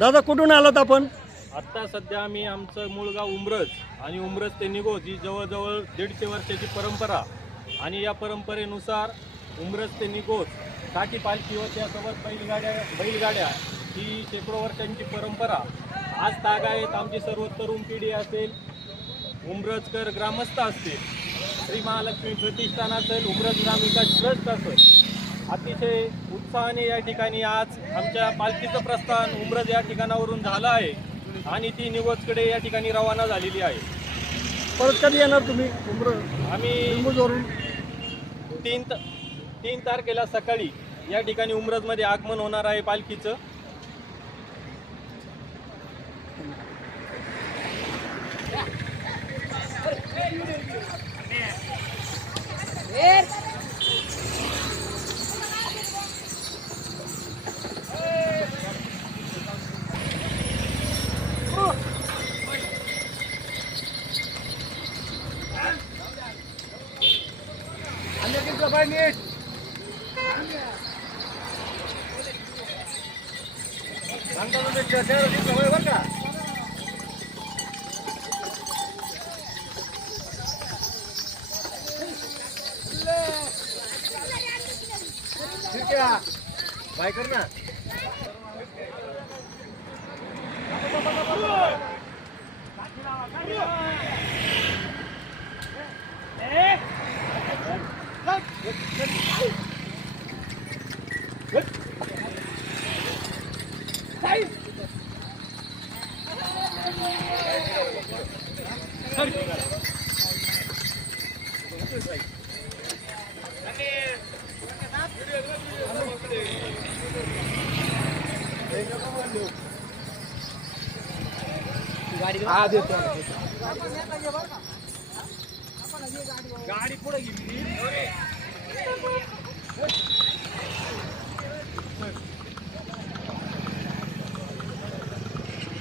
दादा कुठून आलात आपण? आता सध्या आम्ही आमचं मूळ गाव उमरज आणि उमरज ते निघोज ही जवळजवळ 150 वर्षाची परंपरा आणि या परंपरेनुसार उमरज ते निघोज काठी पालखी व त्यासोबत बैलगाड्या ही शेकडो वर्षांची परंपरा आज तागायत आमची सर्व तरुण पिढी असेल, उमरजकर ग्रामस्थ असतील, श्री महालक्ष्मी प्रतिष्ठान असेल, उमरज ग्राम विकास ट्रस्ट असेल, अतिशय उत्साहाने या ठिकाणी आज आमच्या पालखीचं प्रस्थान उमरज या ठिकाणावरून झालं आहे आणि ती निघोजकडे या ठिकाणी रवाना झालेली आहे. परत कधी येणार तुम्ही? आम्ही निघोजवरून 3 तारखेला सकाळी या ठिकाणी उमरजमध्ये आगमन होणार आहे पालखीचं. बाय कर ना. गाडी पुढे गेली.